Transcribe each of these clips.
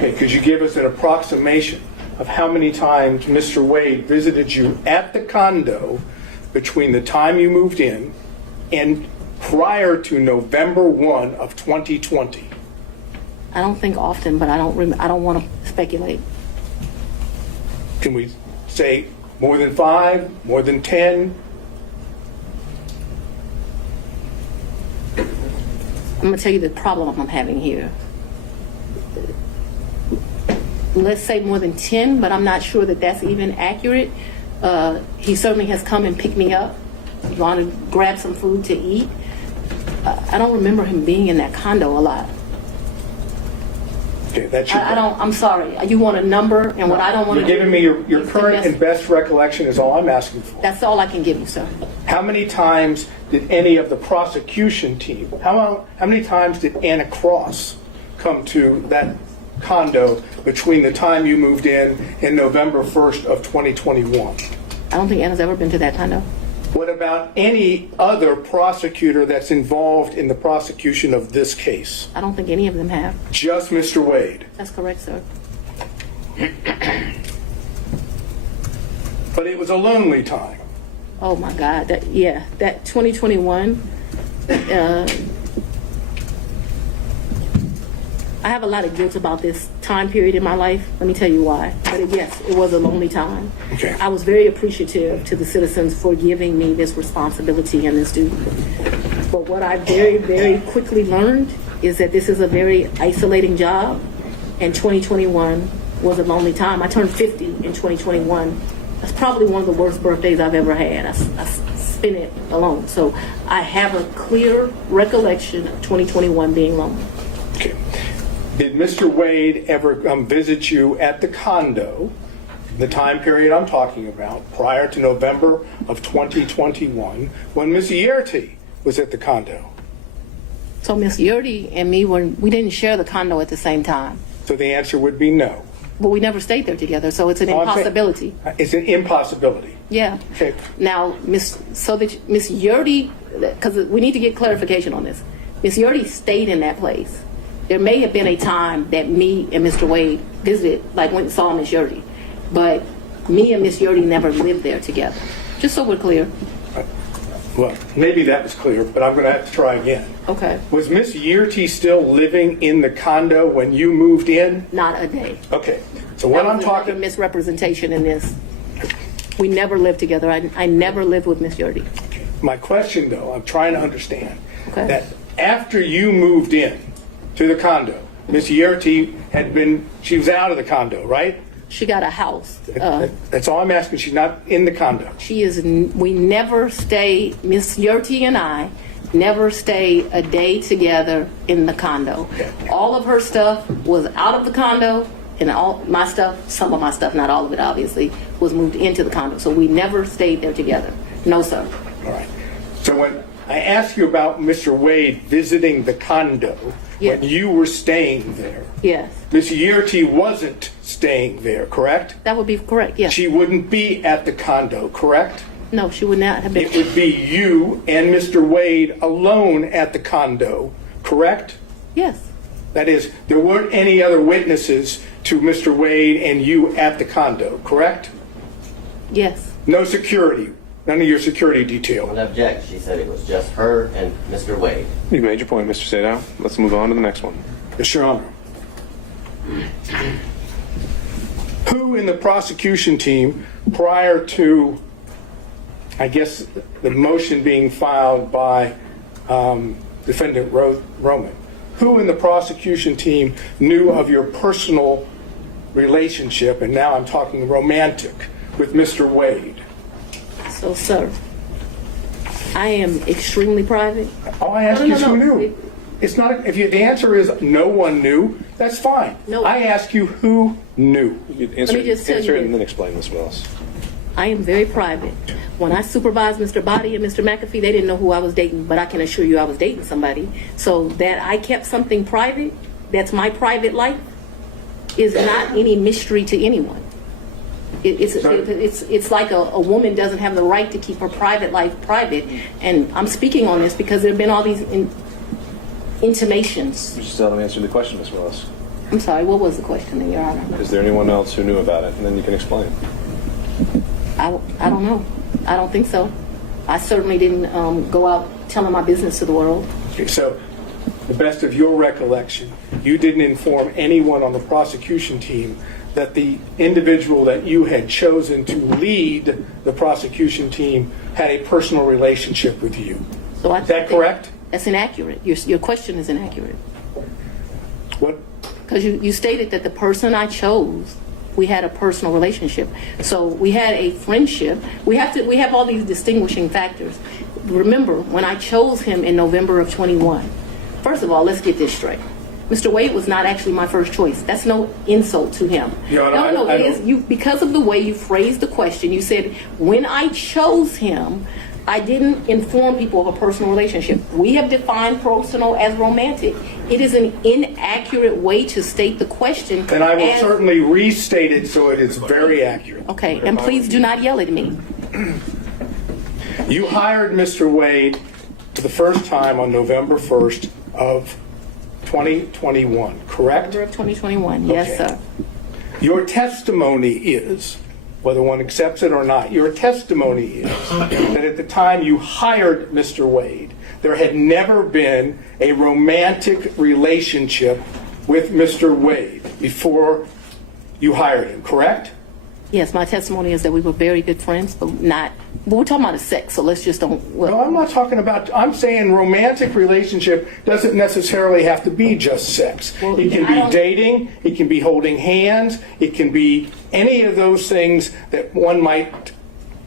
Okay, could you give us an approximation of how many times Mr. Wade visited you at the condo between the time you moved in and prior to November 1 of 2020? I don't think often, but I don't want to speculate. Can we say more than 5, more than 10? I'm going to tell you the problem I'm having here. Let's say more than 10, but I'm not sure that that's even accurate. He certainly has come and picked me up, gone to grab some food to eat. I don't remember him being in that condo a lot. Okay, that's your I'm sorry. You want a number, and what I don't want to do. You're giving me your current and best recollection is all I'm asking for. That's all I can give you, sir. How many times did any of the prosecution team, how many times did Anna Cross come to that condo between the time you moved in and November 1st of 2021? I don't think Anna's ever been to that condo. What about any other prosecutor that's involved in the prosecution of this case? I don't think any of them have. Just Mr. Wade? That's correct, sir. But it was a lonely time. Oh my God, that 2021, I have a lot of guilt about this time period in my life. Let me tell you why. But yes, it was a lonely time. Okay. I was very appreciative to the citizens for giving me this responsibility and this duty. But what I very, very quickly learned is that this is a very isolating job, and 2021 was a lonely time. I turned 50 in 2021. That's probably one of the worst birthdays I've ever had. I spent it alone. So I have a clear recollection of 2021 being lonely. Okay. Did Mr. Wade ever come visit you at the condo, the time period I'm talking about, prior to November of 2021, when Ms. Yerty was at the condo? So Miss Yerty and me, we didn't share the condo at the same time. So the answer would be no. But we never stayed there together, so it's an impossibility. It's an impossibility. Yeah. Okay. Now, Miss Yerty, because we need to get clarification on this. Miss Yerty stayed in that place. There may have been a time that me and Mr. Wade visited, like went and saw Miss Yerty, but me and Miss Yerty never lived there together. Just so we're clear. Well, maybe that was clear, but I'm going to have to try again. Okay. Was Miss Yerty still living in the condo when you moved in? Not a day. Okay. So when I'm talking misrepresentation in this, we never lived together. I never lived with Miss Yerty. My question, though, I'm trying to understand that after you moved in to the condo, Miss Yerty she was out of the condo, right? She got a house. That's all I'm asking. She's not in the condo. We never stay, Miss Yerty and I never stay a day together in the condo. All of her stuff was out of the condo, and all my stuff, some of my stuff, not all of it obviously, was moved into the condo. So we never stayed there together. No, sir. All right. So when I asked you about Mr. Wade visiting the condo when you were staying there, yes, Miss Yerty wasn't staying there, correct? That would be correct, yes. She wouldn't be at the condo, correct? No, she would not have been. It would be you and Mr. Wade alone at the condo, correct? Yes. That is, there weren't any other witnesses to Mr. Wade and you at the condo, correct? Yes. No security, none of your security detail. Don't object. She said it was just her and Mr. Wade. You made your point, Mr. Sadow. Let's move on to the next one. Yes, Your Honor. Who in the prosecution team, prior to, I guess, the motion being filed by Defendant Roman, who in the prosecution team knew of your personal relationship, and now I'm talking romantic, with Mr. Wade? So, sir, I am extremely private. All I ask is who knew. It's not. If the answer is no one knew, that's fine. No. I ask you who knew. You answer, Let me just tell answer you it and this. then explain this, Willis. I am very private. When I supervised Mr. Body and Mr. McAfee, they didn't know who I was dating, but I can assure you I was dating somebody. So that I kept something private, that's my private life, is not any mystery to anyone. It's like a woman doesn't have the right to keep her private life private. And I'm speaking on this because there have been all these intimations. You still haven't answered the question, Ms. Willis. I'm sorry, what was the question, Your Honor? Is there anyone else who knew about it? And then you can explain. I don't know. I don't think so. I certainly didn't go out telling my business to the world. Okay, so, the best of your recollection, you didn't inform anyone on the prosecution team that the individual that you had chosen to lead the prosecution team had a personal relationship with you. So Is that correct? That's inaccurate. Your question is inaccurate. What? Because you stated that the person I chose, we had a personal relationship. So we had a friendship. We have all these distinguishing factors. Remember, when I chose him in November of 21, first of all, let's get this straight. Mr. Wade was not actually my first choice. That's no insult to him. It is you, because of the way you phrased the question. You said, when I chose him, I didn't inform people of a personal relationship. We have defined personal as romantic. It is an inaccurate way to state the question. And I will certainly restate it so it is very accurate. Okay, and please do not yell at me. You hired Mr. Wade for the first time on November 1st of 2021, correct? November of 2021, yes, Okay. sir. Your testimony is, whether one accepts it or not, your testimony is that at the time you hired Mr. Wade, there had never been a romantic relationship with Mr. Wade before you hired him, correct? Yes, my testimony is that we were very good friends, but we're talking about the sex, so let's just don't. Well, No, I'm not talking about, I'm saying romantic relationship doesn't necessarily have to be just sex. Well, It can I don't- be dating, it can be holding hands, it can be any of those things that one might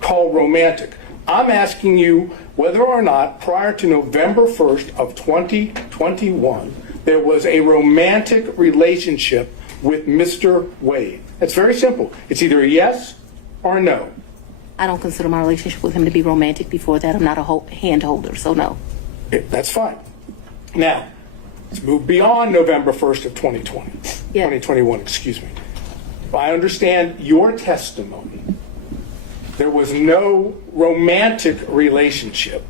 call romantic. I'm asking you whether or not prior to November 1st of 2021, there was a romantic relationship with Mr. Wade. It's very simple. It's either a yes or a no. I don't consider my relationship with him to be romantic before that. I'm not a hand holder, so no. That's fine. Now, let's move beyond November 1st of 2020. Yeah. 2021, excuse me. If I understand your testimony, there was no romantic relationship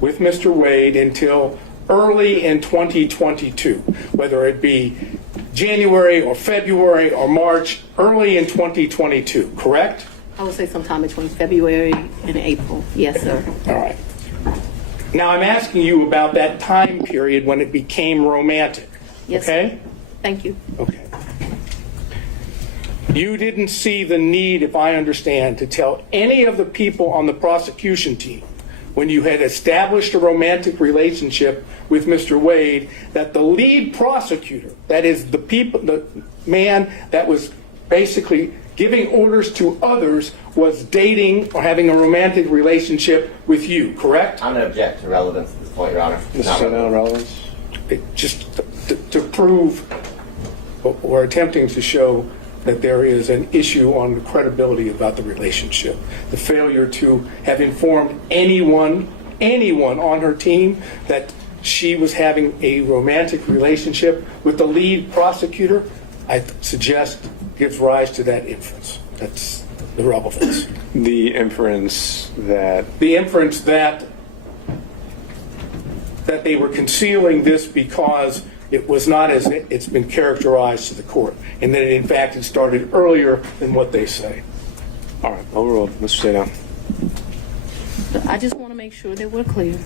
with Mr. Wade until early in 2022, whether it be January or February or March, early in 2022, correct? I would say sometime between February and April. Yes, sir. All right. Now I'm asking you about that time period when it became romantic. Yes. Okay? Thank you. Okay. You didn't see the need, if I understand, to tell any of the people on the prosecution team when you had established a romantic relationship with Mr. Wade that the lead prosecutor, that is the man that was basically giving orders to others, was dating or having a romantic relationship with you, correct? I'm going to object to relevance at this point, Your Honor. Mr. Not Sedano, relevant. relevance? Just to prove or attempting to show that there is an issue on the credibility about the relationship. The failure to have informed anyone on her team that she was having a romantic relationship with the lead prosecutor, I suggest gives rise to that inference. That's the relevance. The inference that The inference that they were concealing this because it was not as it's been characterized to the court, and that in fact it started earlier than what they say. all right, overruled. Mr. Sedano. I just want to make sure that we're clear.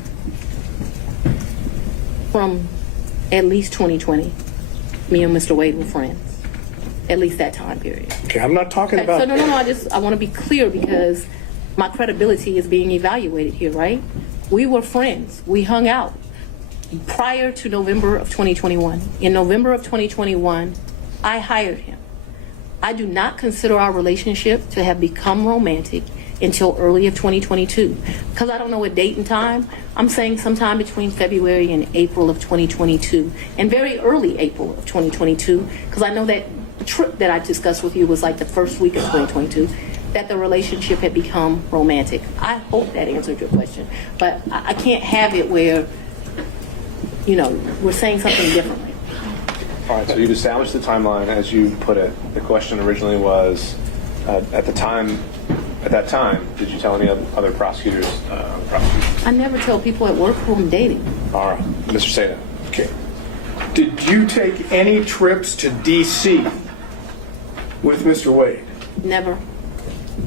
From at least 2020, me and Mr. Wade were friends. At least that time period. Okay, I'm not talking Okay, about. so no, I want to be clear because my credibility is being evaluated here, right? We were friends. We hung out prior to November of 2021. In November of 2021, I hired him. I do not consider our relationship to have become romantic until early of 2022. Because I don't know a date and time, I'm saying sometime between February and April of 2022, and very early April of 2022, because I know that the trip that I discussed with you was like the first week of 2022, that the relationship had become romantic. I hope that answered your question, but I can't have it where, we're saying something differently. All right, so you've established the timeline as you put it. The question originally was, at that time, did you tell any other prosecutors? I never tell people at work who I'm dating. All right, Mr. Sedano. Okay. Did you take any trips to D.C. with Mr. Wade? Never.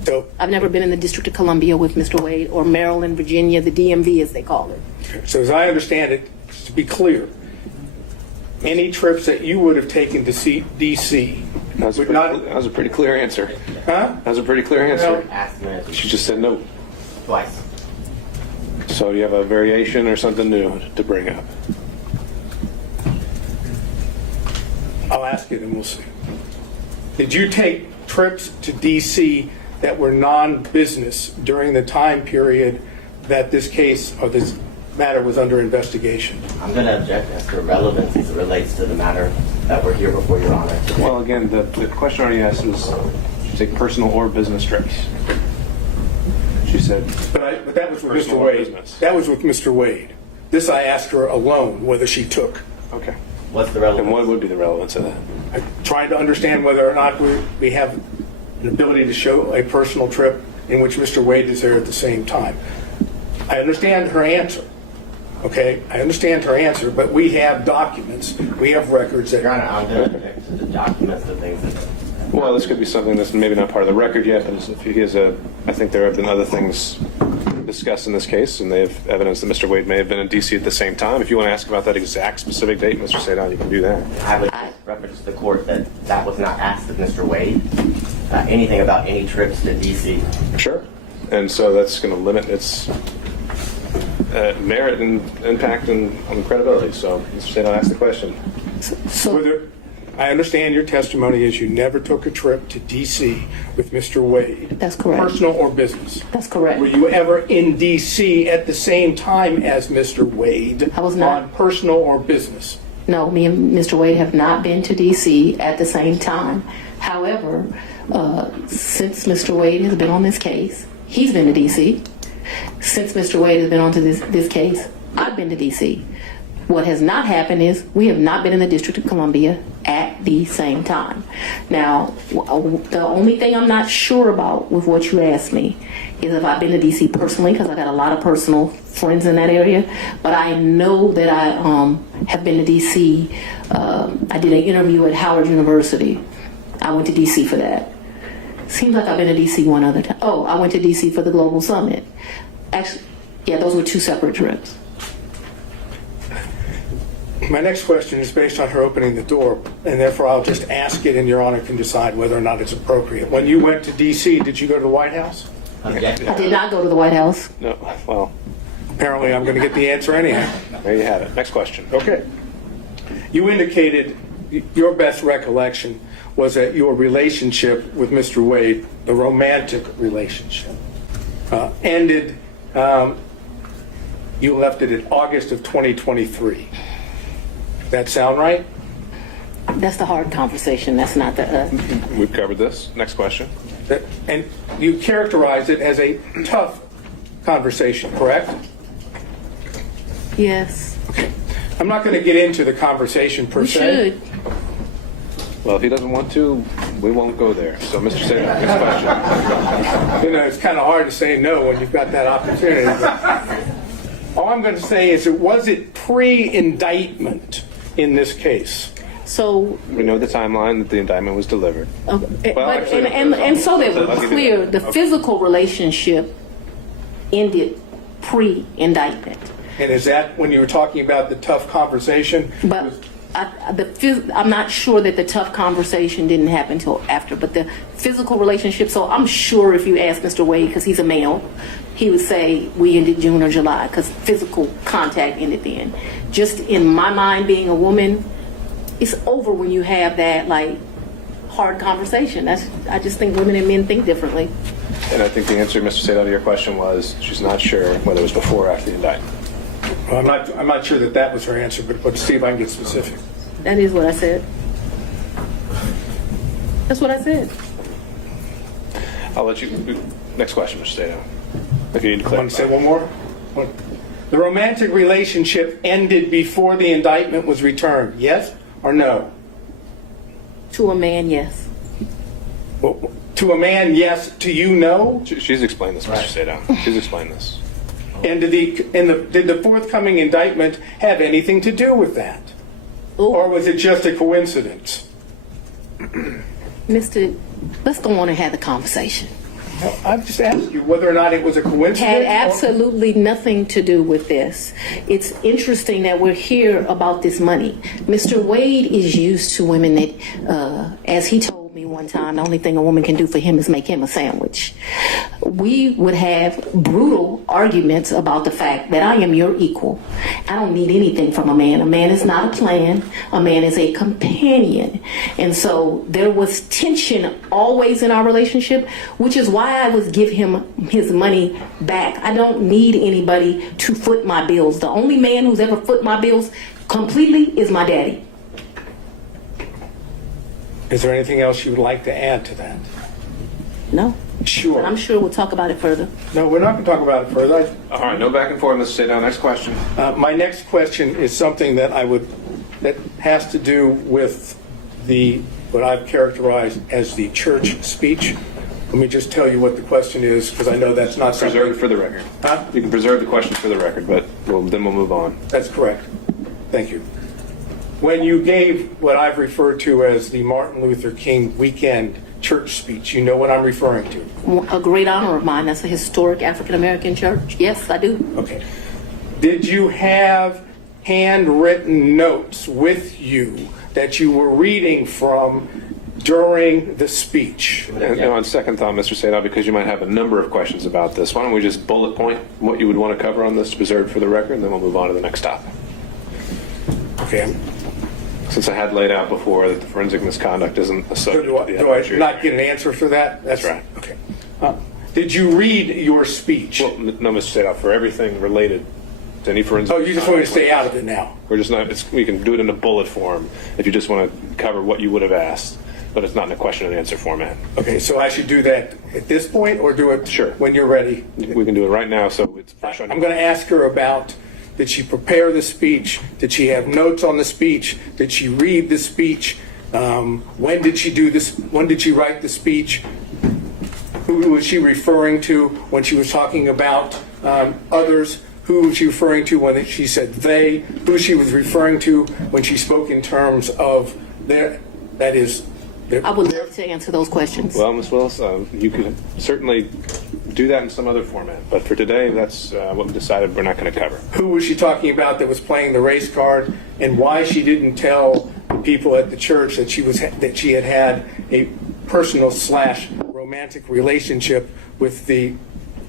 So, I've never been in the District of Columbia with Mr. Wade, or Maryland, Virginia, the DMV as they call it. so as I understand it, to be clear, any trips that you would have taken to see D.C. That was a pretty clear answer. Huh? That was a pretty clear answer. Asked the manager She just said no. twice. So do you have a variation or something new to bring up? I'll ask it and we'll see. Did you take trips to D.C. that were non-business during the time period that this case or this matter was under investigation? I'm going to object as to relevance as it relates to the matter that we're here before Your Honor. Well, again, the question already asked was, did you take personal or business trips? She said, But that was with Personal Mr. or Wade. business? That was with Mr. Wade. This I asked her alone whether she took. okay. What's the And what relevance? would be the relevance of that? I tried to understand whether or not we have an ability to show a personal trip in which Mr. Wade is there at the same time. I understand her answer. Okay, I understand her answer, but we have documents, we have records that. Your Honor, I'm going to object to the documents, the things that... Well, this could be something that's maybe not part of the record yet, but if he has I think there have been other things discussed in this case, and they have evidence that Mr. Wade may have been in D.C. at the same time. If you want to ask about that exact specific date, Mr. Sadon, you can do that. I would just reference to the court that that was not asked of Mr. Wade. Anything about any trips to D.C. Sure. And so that's going to limit its merit and impact and on credibility. So, Mr. Sadon, ask the question. So, I understand your testimony is you never took a trip to D.C. with Mr. Wade. That's correct. Personal or business. that's correct. Were you ever in D.C. at the same time as Mr. Wade? I was not. On personal or business? No, me and Mr. Wade have not been to D.C. at the same time. However, since Mr. Wade has been on this case, he's been to D.C. Since Mr. Wade has been on to this case, I've been to D.C. What has not happened is we have not been in the District of Columbia at the same time. Now, the only thing I'm not sure about with what you asked me is if I've been to D.C. personally, because I got a lot of personal friends in that area. But I know that I have been to D.C. I did an interview at Howard University. I went to D.C. for that. Seems like I've been to D.C. one other time. Oh, I went to D.C. for the Global Summit. Actually, yeah, those were two separate trips. My next question is based on her opening the door, and therefore I'll just ask it, and Your Honor can decide whether or not it's appropriate. When you went to D.C., did you go to the White House? Objection. I did not go to the White House. No. Well, Apparently, I'm going to get the answer anyhow. there you have it. Next question. Okay. You indicated your best recollection was that your relationship with Mr. Wade, the romantic relationship, ended, you left it in August of 2023. Does that sound right? That's the hard conversation. That's not the. We've covered this. Next question. And you characterized it as a tough conversation, correct? Yes. I'm not going to get into the conversation per We se. should. Well, if he doesn't want to, we won't go there. So, Mr. Sadon, next question. You know, it's kind of hard to say no when you've got that opportunity. But all I'm going to say is, was it pre-indictment in this case? So, We know the timeline that the indictment was delivered. but, actually, and so that I'll we're give you clear, that. the physical relationship ended pre-indictment. And is that when you were talking about the tough conversation? But I'm not sure that the tough conversation didn't happen until after, but the physical relationship, so I'm sure if you ask Mr. Wade, because he's a male, he would say we ended June or July, because physical contact ended then. Just in my mind, being a woman, it's over when you have that, like, hard conversation. I just think women and men think differently. And I think the answer, Mr. Sadon, to your question was she's not sure whether it was before or after the indictment. Well, I'm not sure that was her answer, but let's see if I can get specific. That is what I said. That's what I said. I'll let you. Next question, Mr. Sadon. If you need to Want to say clarify. one more? The romantic relationship ended before the indictment was returned, yes or no? To a man, yes. Well, to a man, yes. To you, no? She's explained this, Mr. Sadon. She's explained this. And did the forthcoming indictment have anything to do with that? Or was it just a coincidence? Mr., let's go on and have the conversation. No, I've just asked you whether or not it was a coincidence. Had absolutely nothing to do with this. It's interesting that we're here about this money. Mr. Wade is used to women that, as he told me one time, the only thing a woman can do for him is make him a sandwich. We would have brutal arguments about the fact that I am your equal. I don't need anything from a man. A man is not a plan. A man is a companion. And so there was tension always in our relationship, which is why I would give him his money back. I don't need anybody to foot my bills. The only man who's ever foot my bills completely is my daddy. Is there anything else you would like to add to that? No. Sure. But I'm sure we'll talk about it further. No, we're not going to talk about it further. All right, no back and forth, Mr. Sadell. Next question. My next question is something that that has to do with what I've characterized as the church speech. Let me just tell you what the question is, because I know that's not something. Preserve it for the record. Huh? You can preserve the question for the record, but then we'll move on. That's correct. Thank you. When you gave what I've referred to as the Martin Luther King weekend church speech, you know what I'm referring to? A great honor of mine. That's a historic African-American church. Yes, I do. Okay. Did you have handwritten notes with you that you were reading from during the speech? And on second thought, Mr. Sadell, because you might have a number of questions about this, why don't we just bullet point what you would want to cover on this to preserve for the record, and then we'll move on to the next topic. Okay. Since I had laid out before that the forensic misconduct isn't a subject Do of the I evidentiary not get an answer for that? That's right. Okay. Did you read your speech? Well, no, Mr. Sadell, for everything related to any forensic. Oh, you just want me to stay out of it now? We're just not. We can do it in a bullet form if you just want to cover what you would have asked, but it's not in a question and answer format. Okay, so I should do that at this point, or do it Sure. when you're ready? We can do it right now, so it's fresh on. I'm going to ask her about, did she prepare the speech? Did she have notes on the speech? Did she read the speech? When did she do this? When did she write the speech? Who was she referring to when she was talking about others? Who was she referring to when she said they? Who she was referring to when she spoke in terms of their, that is, their, I would love to answer those questions. Well, Ms. Willis, you could certainly do that in some other format, but for today, that's what we decided we're not going to cover. who was she talking about that was playing the race card, and why she didn't tell the people at the church that she had had a personal / romantic relationship with the,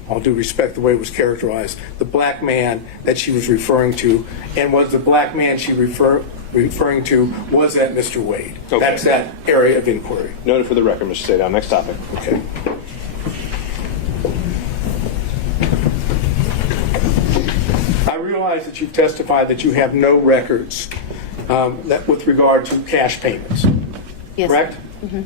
all due respect the way it was characterized, the black man that she was referring to, and was the black man she referring to, was that Mr. Wade? Okay. That's that area of inquiry. Noted for the record, Mr. Sadell. Next topic. Okay. I realize that you've testified that you have no records that with regard to cash payments, Yes. correct? Mm-hmm.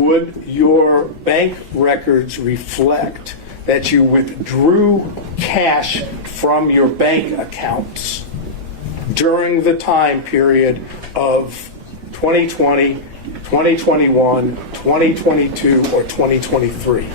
Would your bank records reflect that you withdrew cash from your bank accounts during the time period of 2020, 2021, 2022, or 2023?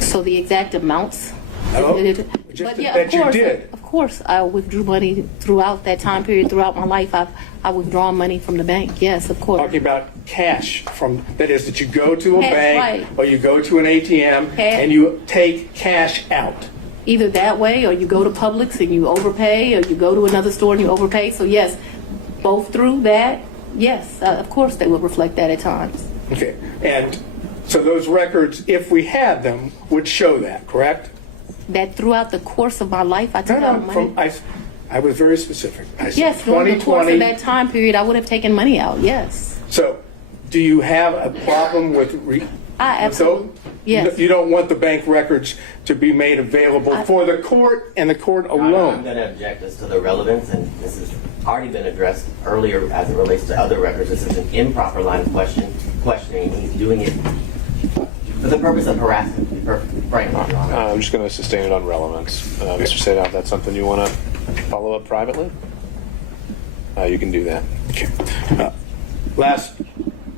So the exact amounts? No, But just yeah, that of you course, did. Of course, I withdrew money throughout that time period, throughout my life. I withdrawn money from the bank. Yes, of course. Talking about cash from, that is, that you go to a Cash, bank right. or you go to an ATM Cash. and you take cash out. Either that way, or you go to Publix and you overpay, or you go to another store and you overpay. So yes, both through that. Yes, of course they would reflect that at times. Okay, and so those records, if we had them, would show that, correct? That throughout the course of my life, I took out money. I was very specific. I said Yes, during the course 2020. of that time period, I would have taken money out. Yes. So, do you have a problem with? Absolutely. Yes. You don't want the bank records to be made available for the court and the court I'm alone. going to object as to the relevance, and this has already been addressed earlier as it relates to other records. This is an improper line of questioning. He's doing it for the purpose of harassment, to be perfectly frank, Your Honor. I'm just going to sustain it on relevance. Mr. Sadell, if that's something you want to follow up privately, you can do that. Okay. Last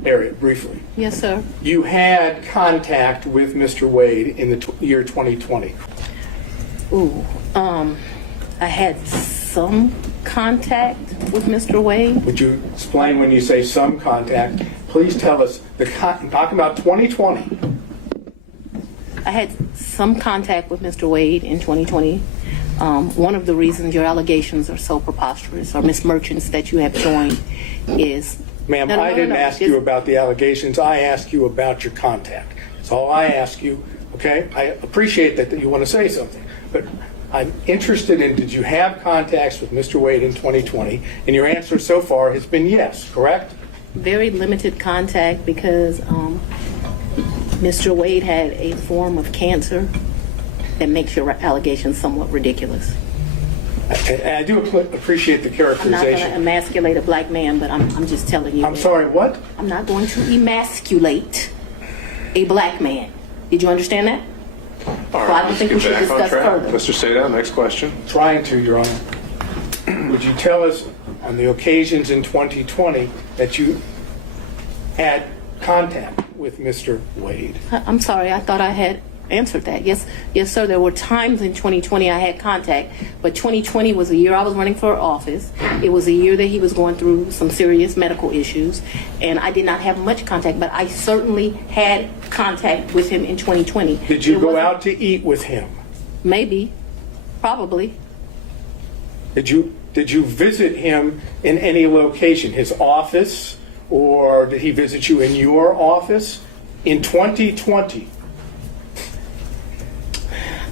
area, briefly. Yes, sir. You had contact with Mr. Wade in the year 2020. Ooh. I had some contact with Mr. Wade. Would you explain when you say some contact? Please tell us, talking about 2020. I had some contact with Mr. Wade in 2020. One of the reasons your allegations are so preposterous, or Miss Merchants that you have joined, is... Ma'am, No, no, I no, didn't no. ask you about the allegations. I asked you about your contact. That's all I ask you, okay? I appreciate that you want to say something, but I'm interested in, did you have contacts with Mr. Wade in 2020? And your answer so far has been yes, correct? Very limited contact because Mr. Wade had a form of cancer that makes your allegations somewhat ridiculous. And I do appreciate the I'm not going to characterization. emasculate a black man, but I'm just telling you. I'm sorry, what? I'm not going to emasculate a black man. Did you understand that? All So I right, don't let's think get we should back on discuss track. further. Mr. Seda, next question. Trying to, Your Honor. Would you tell us on the occasions in 2020 that you had contact with Mr. Wade? I'm sorry, I thought I had answered that. Yes, sir. There were times in 2020 I had contact, but 2020 was a year I was running for office. It was a year that he was going through some serious medical issues, and I did not have much contact, but I certainly had contact with him in 2020. Did you It go wasn't- out to eat with him? Maybe, probably. Did you visit him in any location, his office, or did he visit you in your office in 2020?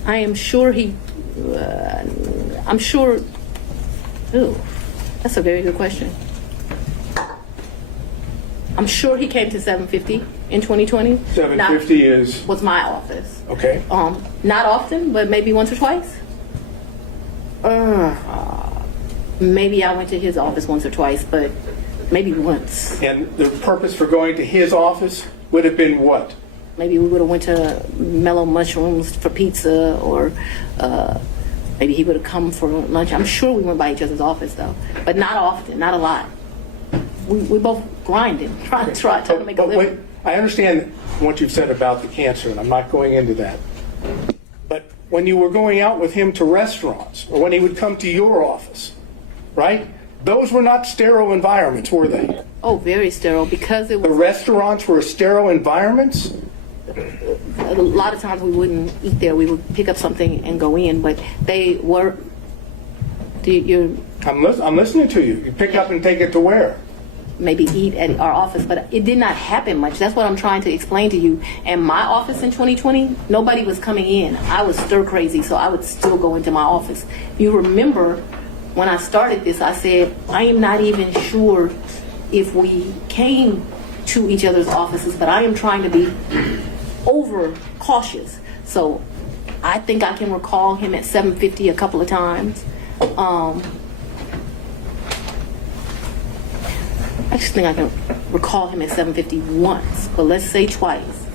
I am sure he. I'm sure. Ooh, that's a very good question. I'm sure he came to 750 in 2020. 750 is, was my office. okay. Not often, but maybe once or twice. Maybe I went to his office once or twice, but maybe once. And the purpose for going to his office would have been what? Maybe we would have went to Mellow Mushrooms for pizza, or maybe he would have come for lunch. I'm sure we went by each other's office though, but not often, not a lot. We both grinded, trying to make a But wait, living. I understand what you've said about the cancer, and I'm not going into that. But when you were going out with him to restaurants, or when he would come to your office, right? Those were not sterile environments, were they? Oh, very sterile because it The was. restaurants were sterile environments? A lot of times we wouldn't eat there. We would pick up something and go in, but they were. You're I'm listening to you. You pick up and take it to where? maybe eat at our office, but it did not happen much. That's what I'm trying to explain to you. And my office in 2020, nobody was coming in. I was stir crazy, so I would still go into my office. You remember when I started this, I said, I am not even sure if we came to each other's offices, but I am trying to be over cautious. So I think I can recall him at 750 a couple of times. I just think I can recall him at 750 once, but let's say twice.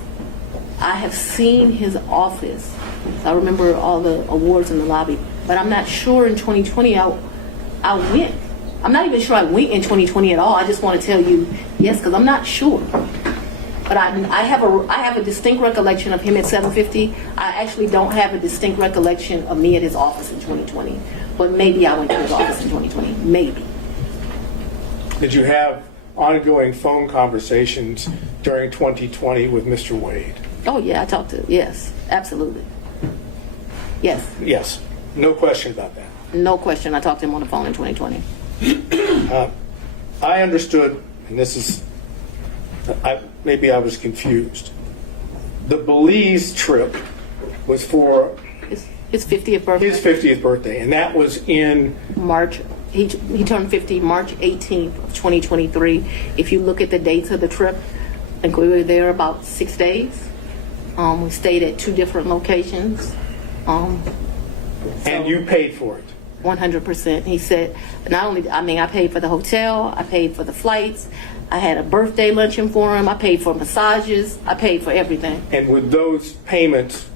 I have seen his office. I remember all the awards in the lobby, but I'm not sure in 2020 I went. I'm not even sure I went in 2020 at all. I just want to tell you yes, because I'm not sure. But I have a distinct recollection of him at 750. I actually don't have a distinct recollection of me at his office in 2020. But maybe I went to his office in 2020. Maybe. Did you have ongoing phone conversations during 2020 with Mr. Wade? Oh yeah, I talked to. Yes, absolutely. Yes, Yes, no question about that. no question. I talked to him on the phone in 2020. I understood, and this is, maybe I was confused. The Belize trip was for His 50th birthday. his 50th birthday, and that was in, March. He turned 50 March 18th of 2023. If you look at the dates of the trip, I think we were there about 6 days. We stayed at 2 different locations. and you paid for it. 100%. He said, I paid for the hotel, I paid for the flights, I had a birthday luncheon for him, I paid for massages, I paid for everything. And would those payments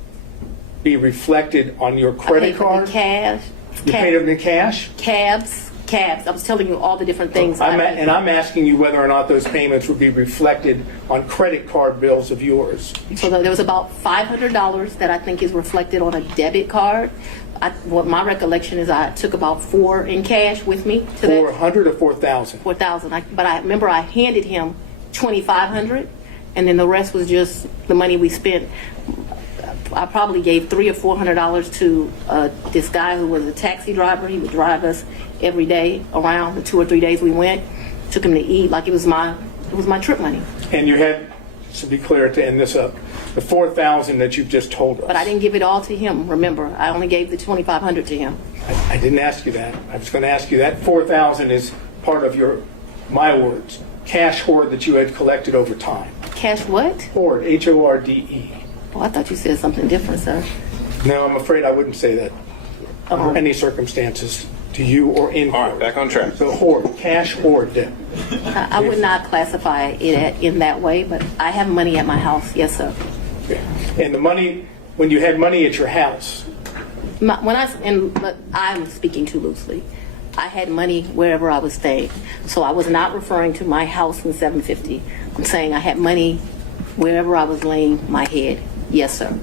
be reflected on your I credit paid for card? the cash, You paid them in cash? cabs, cabs. I was telling you all the different things. I'm asking you whether or not those payments would be reflected on credit card bills of yours. So there was about $500 that I think is reflected on a debit card. What my recollection is, I took about $4 in cash with me to that. 400 or 4,000? 4,000. But I remember I handed him 2,500, and then the rest was just the money we spent. I probably gave $300 or $400 to this guy who was a taxi driver. He would drive us every day around the 2 or 3 days we went. Took him to eat like it was my trip money. And you had, to be clear, to end this up, the 4,000 that you've just told us. But I didn't give it all to him. Remember, I only gave the 2,500 to him. I didn't ask you that. I was going to ask you that 4,000 is part of your, my words, cash hoard that you had collected over time. Cash what? Hoard, H-O-R-D-E. Oh, I thought you said something different, sir. No, I'm afraid I wouldn't say that under any circumstances to you or in All right, court. back on track. So hoard, cash hoard debt. I would not classify it in that way, but I have money at my house. Yes, sir. Okay. And the money, when you had money at your house, But I'm speaking too loosely. I had money wherever I was staying. So I was not referring to my house in 750. I'm saying I had money wherever I was laying my head. Yes, sir.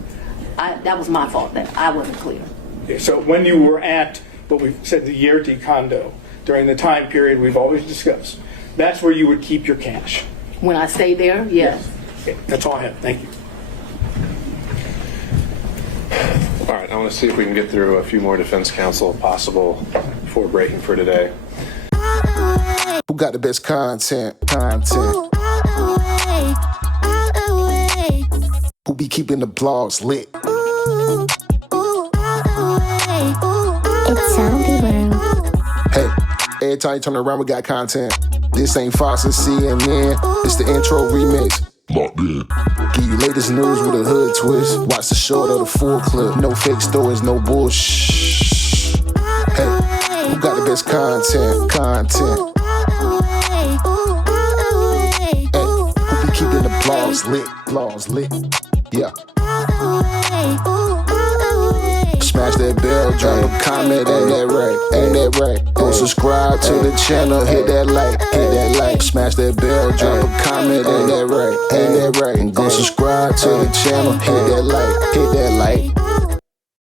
That was my fault that I wasn't clear. okay, so when you were at what we said the Yerti condo during the time period we've always discussed, that's where you would keep your cash. When I stayed there, yes. Okay, that's all I have. Thank you. All right, I want to see if we can get through a few more defense counsel possible before breaking for today. Who got the best content? Who be keeping the blogs lit? It's Zombie World. Hey, every time you turn around, we got content. This ain't Fox and CNN. It's the intro remix. Locked in. Give you latest news with a hood twist. Watch the short or the full clip. No fake stories, no bullshit. Hey, who got the best content? Hey, who be keeping the blogs lit? Yeah. Smash that bell, drop a comment, ain't that right? Go subscribe to the channel, hit that like. Smash that bell, drop a comment, ain't that right? And go subscribe to the channel, hit that like.